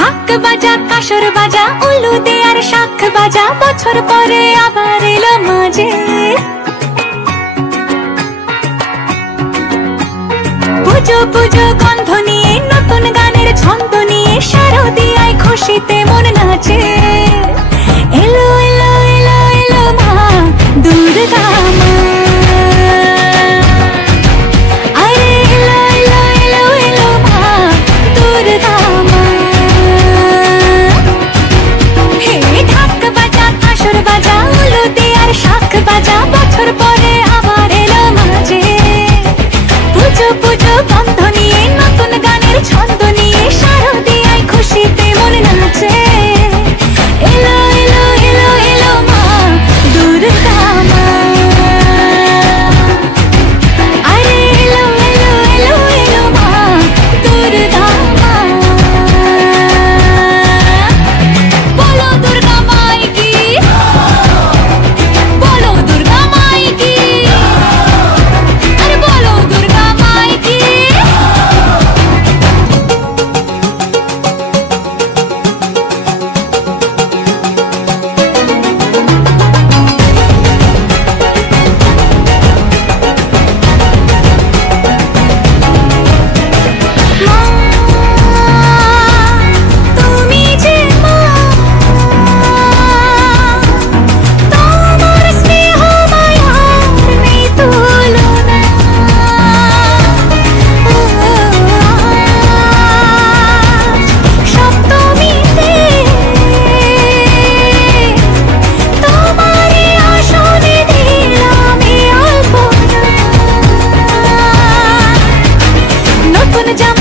ঢাক বাজা কাসর বাজা উলু দে আর শাখ বাজা, বছর পরে আবার এলো মাঝে। পুজো পুজো গন্ধ নিয়ে নতুন গানের ছন্দ নিয়ে শারদিয়ায় খুশিতে মন নাচে। এলো এলো এলো এলো মা দুর্গা মা, আরে এলো এলো এলো এলো মা দুর্গা মা। হে ঢাক বাজা কাসর বাজা উলু দে আর শাখ বাজা, বছর পরে আবার এলো মাঝে। পুজো পুজো গন্ধ নিয়ে নতুন গানের ছন্দ নিয়ে শারদিয়ায় খুশিতে মন নাচে। এলো এলো এলো এলো মা দুর্গা মা, আরে এলো এলো এলো এলো মা দুর্গা মা। বলো দুর্গা মাই কি, বলো দুর্গা মাই কি, আরে বলো দুর্গা মাই কি। মা তুমি যে মা, তোমার স্নেহ মায়ার নেই তুলনা। সপ্তমীতে তোমারই আসনে দিলাম এই অল্পনা। নতুন জামা